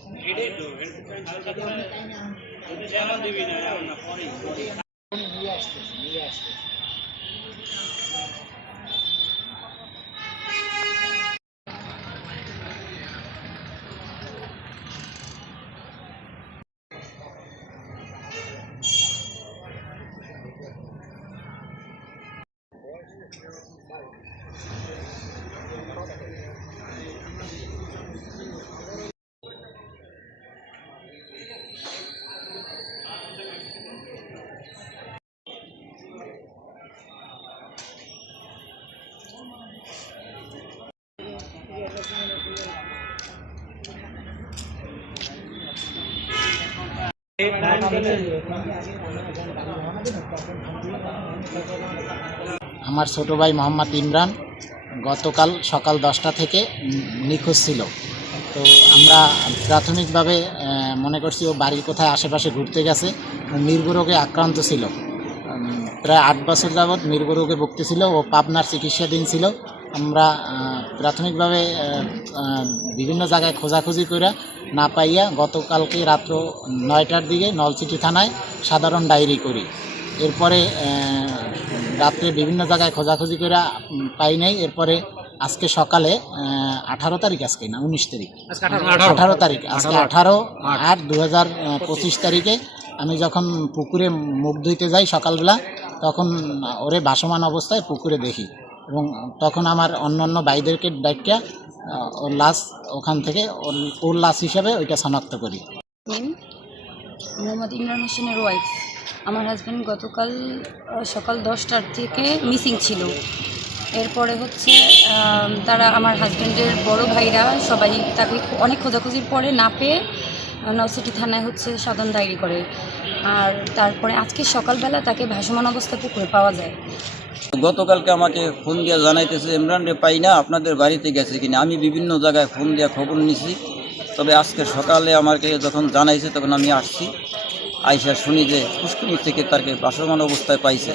He did do it. Seventh division, I don't know, forty, forty. Yes, yes. আমার ছোট ভাই মোহাম্মদ ইমরান গতকাল সকাল দশটা থেকে নিখোঁজ ছিল। তো আমরা প্রাথমিকভাবে মনে করছি ও বাড়ির কোথায় আশেপাশে ঘুরতে গেছে। ও মৃগ রোগে আক্রান্ত ছিল। প্রায় আট বছর যাবৎ মৃগ রোগে ভুগতেছিল ও পাবনার চিকিৎসাধীন ছিল। আমরা প্রাথমিকভাবে বিভিন্ন জায়গায় খোঁজাখুঁজি করে না পাইয়া গতকালকে রাত্র নয়টার দিকে নলছিটি থানায় সাধারণ ডায়েরি করি। এরপরে রাত্রে বিভিন্ন জায়গায় খোঁজাখুঁজি করে পাই নাই। এরপরে আজকে সকালে আঠারো তারিখ আজকে না উনিশ তারিখ। আঠারো তারিখ আজকে আঠারো। আট। দু হাজার পঁচিশ তারিখে আমি যখন পুকুরে মুখ ধুইতে যাই সকালবেলা তখন ওরে ভাসমান অবস্থায় পুকুরে দেখি। এবং তখন আমার অন্য অন্য ভাইদেরকে ডাকিয়া ওর লাশ ওখান থেকে ওর- লাশ হিসাবে ওইটা শনাক্ত করি। মোহাম্মদ ইমরান হোসেনের ওয়াইফ আমার হাজব্যান্ড গতকাল সকাল দশটার থেকে মিসিং ছিল। এরপরে হচ্ছে তারা আমার হাজব্যান্ডের বড় ভাইরা সবাই তাকে অনেক খোঁজাখুঁজির পরে না পেয়ে নলসিটি থানায় হচ্ছে সাধারণ ডায়েরি করে। আর তারপরে আজকে সকালবেলা তাকে ভাসমান অবস্থায় পুকুরে পাওয়া যায়। গতকালকে আমাকে ফোন দিয়ে জানাইতেছে, ইমরান রে, পাই না, আপনাদের বাড়িতে গেছে কিনা? আমি বিভিন্ন জায়গায় ফোন দিয়ে খবর নিছি। তবে আজকে সকালে আমাকে যখন জানাইছে, তখন আমি আসছি, আইসা শুনি যে পুষ্করির থেকে তাকে ভাসমান অবস্থায় পাইছে।